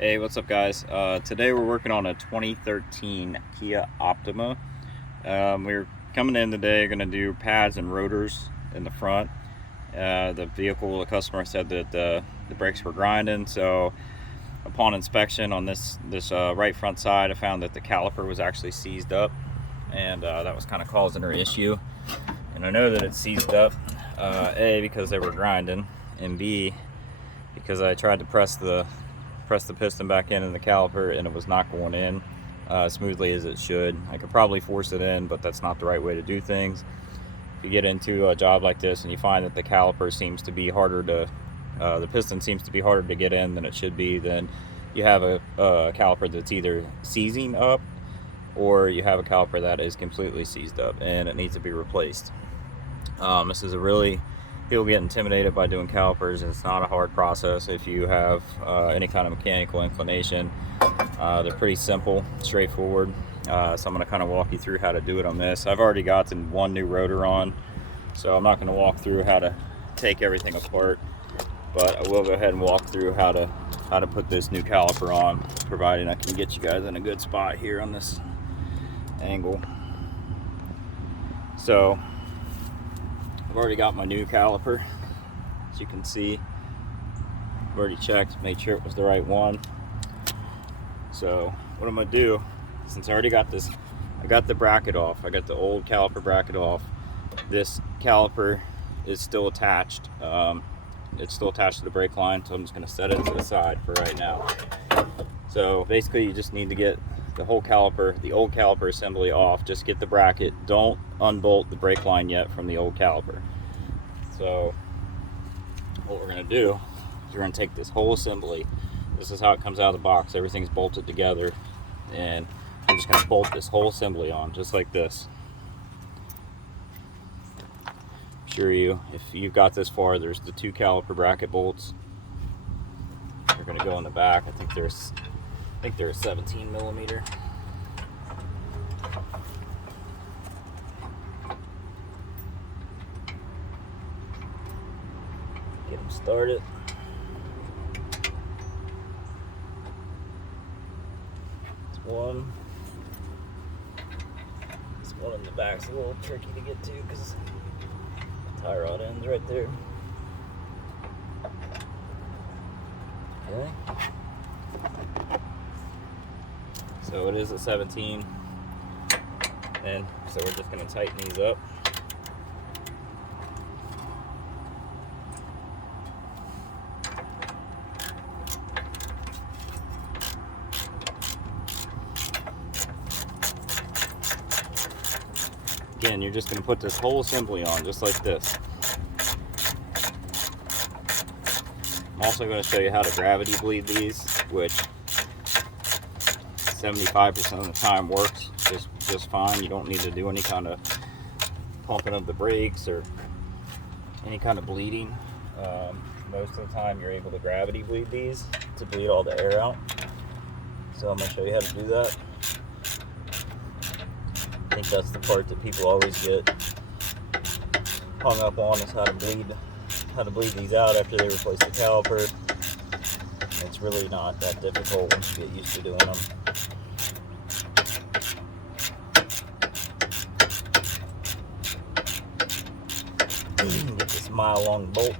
Hey, what's up guys? Today we're working on a 2013 Kia Optima. We're coming in today, going to do pads and rotors in the front. The customer said that the brakes were grinding, so upon inspection on this right front side, I found that the caliper was actually seized up, and that was kind of causing her issue. And I know that it's seized up, A, because they were grinding, and B, because I tried to press the piston back in the caliper and it was not going in smoothly as it should. I could probably force it in, but that's not the right way to do things. If you get into a job like this and you find that the caliper seems to be harder to, the piston seems to be harder to get in than it should be, then you have a caliper that's either seizing up or you have a caliper that is completely seized up and it needs to be replaced. People get intimidated by doing calipers, and it's not a hard process if you have any kind of mechanical inclination. They're pretty simple, straightforward. So I'm going to kind of walk you through how to do it on this. I've already gotten one new rotor on, so I'm not going to walk through how to take everything apart, but I will go ahead and walk through how to put this new caliper on, providing I can get you guys in a good spot here on this angle. So I've already got my new caliper, as you can see. I've already checked, made sure it was the right one. So what I'm gonna do, since I already got this, I got the bracket off. I got the old caliper bracket off. This caliper is still attached. It's still attached to the brake line, so I'm just gonna set it to the side for right now. So basically you just need to get the whole caliper, the old caliper assembly off. Just get the bracket. Don't unbolt the brake line yet from the old caliper. So what we're going to do is we're going to take this whole assembly. This is how it comes out of the box. Everything's bolted together, and we're just going to bolt this whole assembly on just like this. I'm sure if you've got this far, there's the 2 caliper bracket bolts. They're going to go in the back. I think they're 17 millimeter. Get them started. It's one. This one in the back's a little tricky to get to because the tie rod ends right there. Okay. So it is a 17, and so we're just going to tighten these up. Again, you're just going to put this whole assembly on just like this. I'm also going to show you how to gravity bleed these, which 75% of the time works just fine. You don't need to do any kind of pumping of the brakes or any kind of bleeding. Most of the time you're able to gravity bleed these to bleed all the air out. So I'm going to show you how to do that. I think that's the part that people always get hung up on, is how to bleed these out after they replace the caliper. It's really not that difficult once you get used to doing them. Get this mile-long bolt.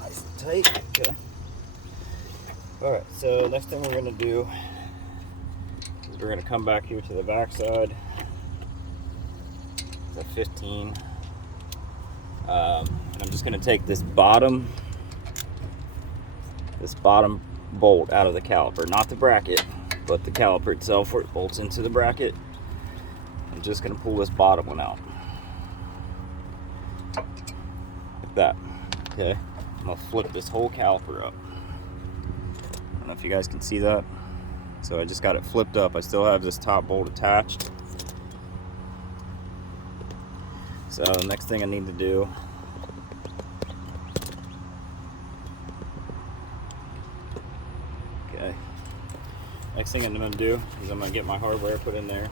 Nice and tight. Okay. Alright, so next thing we're going to do is we're going to come back here to the back side. It's a 15. And I'm just going to take this bottom bolt out of the caliper, not the bracket, but the caliper itself where it bolts into the bracket. I'm just going to pull this bottom one out like that. Okay, I'm going to flip this whole caliper up. I don't know if you guys can see that. So I just got it flipped up. I still have this top bolt attached. So the next thing I need to do next thing I'm going to do is I'm going to get my hardware put in there.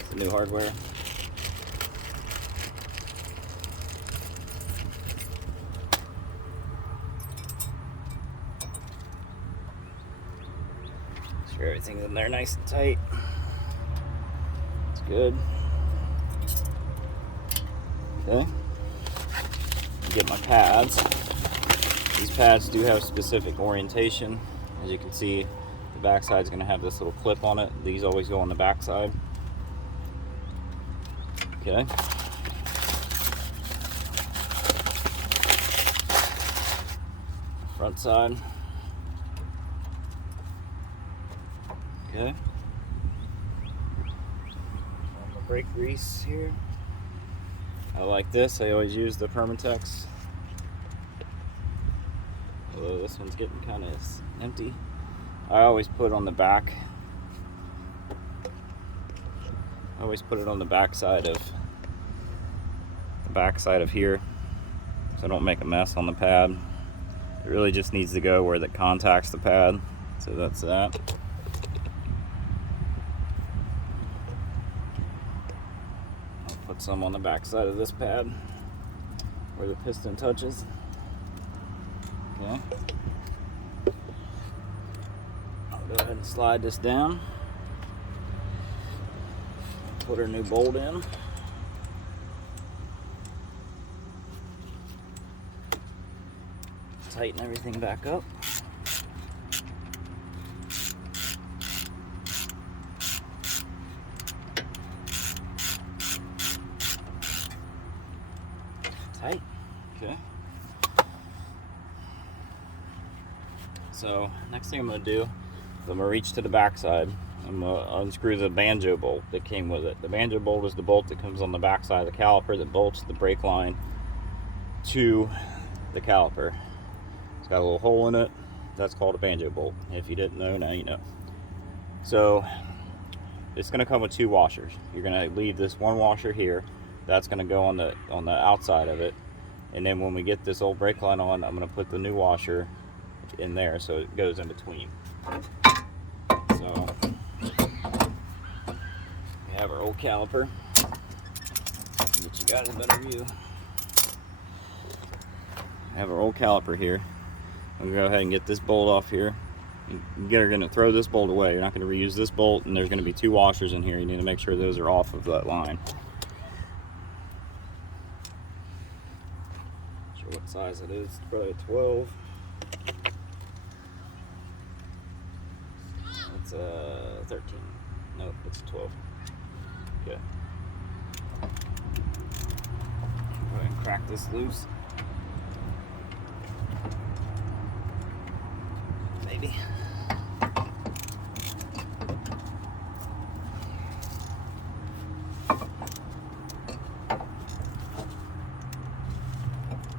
It's the new hardware. Make sure everything's in there nice and tight. It's good. Okay. Get my pads. These pads do have specific orientation. As you can see, the back side is going to have this little clip on it. These always go on the back side. Okay. Front side. Okay. On the brake grease here. I like this. I always use the Permatex. Although this one's getting kind of empty. I always put on the back. I always put it on the back side of here, so I don't make a mess on the pad. It really just needs to go where it contacts the pad. So that's that. I'll put some on the back side of this pad where the piston touches. Okay. I'll go ahead and slide this down. Put our new bolt in. Tighten everything back up. Tight. Okay. So next thing I'm going to do is I'm going to reach to the back side. I'm going to unscrew the banjo bolt that came with it. The banjo bolt is the bolt that comes on the back side of the caliper that bolts the brake line to the caliper. It's got a little hole in it. That's called a banjo bolt. If you didn't know, now you know. So it's going to come with 2 washers. You're going to leave this one washer here. That's going to go on the outside of it. And then when we get this old brake line on, I'm going to put the new washer in there so it goes in between. So we have our old caliper. Get you guys a better view. I have our old caliper here. I'm going to go ahead and get this bolt off here. You're going to throw this bolt away. You're not going to reuse this bolt, and there's going to be 2 washers in here. You need to make sure those are off of that line. Not sure what size it is. It's probably a 12. It's a 13. Nope, it's a 12. Okay. Go ahead and crack this loose. Maybe.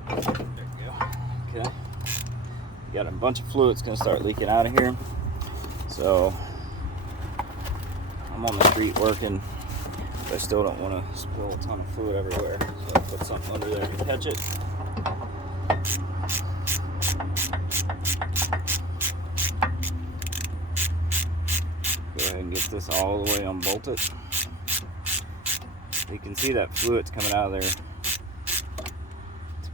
There we go. Okay. Got a bunch of fluid that's going to start leaking out of here. So I'm on the street working, but I still don't want to spill a ton of fluid everywhere. So I'll put something under there to catch it. Go ahead and get this all the way unbolted. You can see that fluid's coming out of there. It's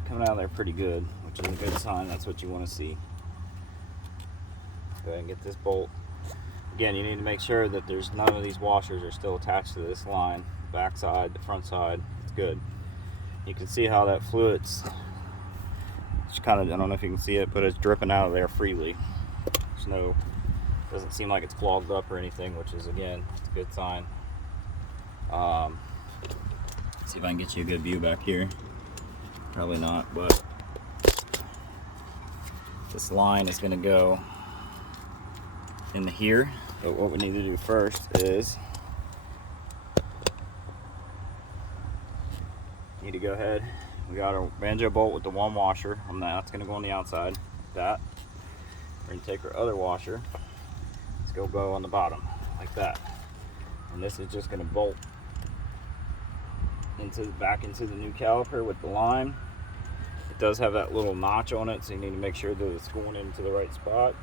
coming out of there pretty good, which is a good sign. That's what you want to see. Go ahead and get this bolt. Again, you need to make sure that there's none of these washers are still attached to this line. Back side, the front side, it's good. You can see how that fluid's just kind of, I don't know if you can see it, but it's dripping out of there freely. There's no, doesn't seem like it's clogged up or anything, which is, again, it's a good sign. See if I can get you a good view back here. Probably not, but this line is going to go into here. But what we need to do first is need to go ahead. We got our banjo bolt with the 1 washer. That's going to go on the outside. Like that. We're going to take our other washer. Let's go on the bottom like that. And this is just going to bolt back into the new caliper with the line. It does have that little notch on it, so you need to make sure that it's going into the right spot.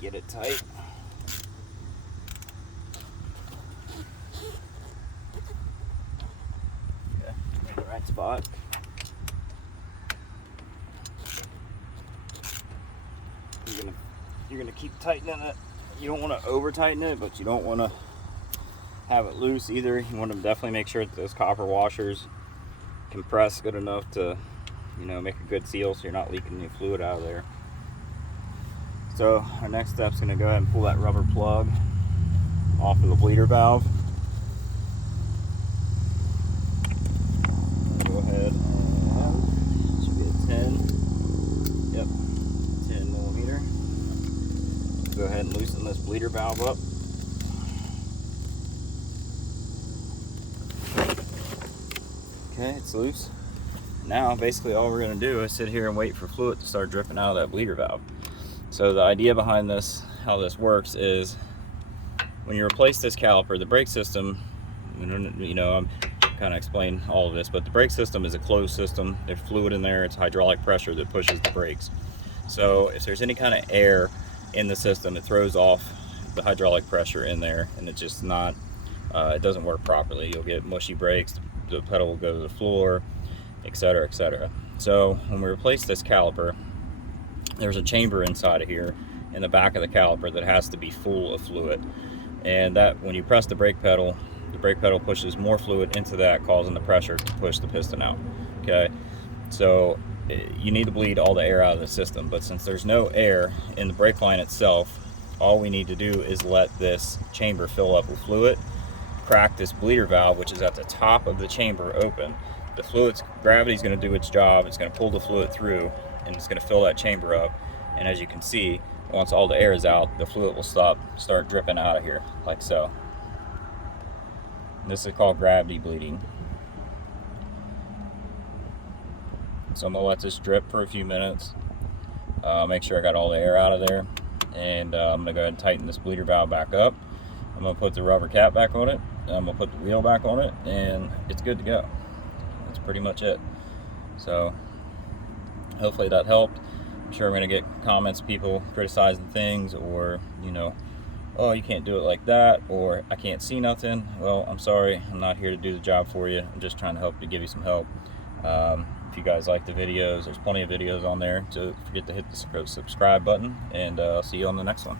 get it tight. Okay, in the right spot. You're gonna keep tightening it. You don't want to over tighten it, but you don't want to have it loose either. You want to definitely make sure that those copper washers compress good enough to, you know, make a good seal so you're not leaking any fluid out of there. So our next step is going to go ahead and pull that rubber plug off of the bleeder valve. Go ahead and should be a 10. Yep, 10 millimeter. Go ahead and loosen this bleeder valve up. Okay, it's loose. Now basically all we're going to do is sit here and wait for fluid to start dripping out of that bleeder valve. So the idea behind this, how this works, is when you replace this caliper, the brake system, you know, I'm kind of explaining all of this, but the brake system is a closed system. There's fluid in there. It's hydraulic pressure that pushes the brakes. So if there's any kind of air in the system, it throws off the hydraulic pressure in there, and it's just not, it doesn't work properly. You'll get mushy brakes, the pedal will go to the floor, etc., etc. So when we replace this caliper, there's a chamber inside of here in the back of the caliper that has to be full of fluid, and that when you press the brake pedal pushes more fluid into that, causing the pressure to push the piston out. Okay, so you need to bleed all the air out of the system, but since there's no air in the brake line itself, all we need to do is let this chamber fill up with fluid, crack this bleeder valve, which is at the top of the chamber, open. The fluid's gravity is going to do its job. It's going to pull the fluid through, and it's going to fill that chamber up. And as you can see, once all the air is out, the fluid will start dripping out of here, like so. This is called gravity bleeding. So I'm going to let this drip for a few minutes, make sure I got all the air out of there, and I'm going to go ahead and tighten this bleeder valve back up. I'm going to put the rubber cap back on it, and I'm going to put the wheel back on it, and it's good to go. That's pretty much it. So hopefully that helped. I'm sure I'm going to get comments, people criticizing things, or, you know, oh, you can't do it like that, or I can't see nothing. Well, I'm sorry, I'm not here to do the job for you. I'm just trying to help, to give you some help. If you guys like the videos, there's plenty of videos on there. So don't forget to hit the subscribe button, and I'll see you on the next one.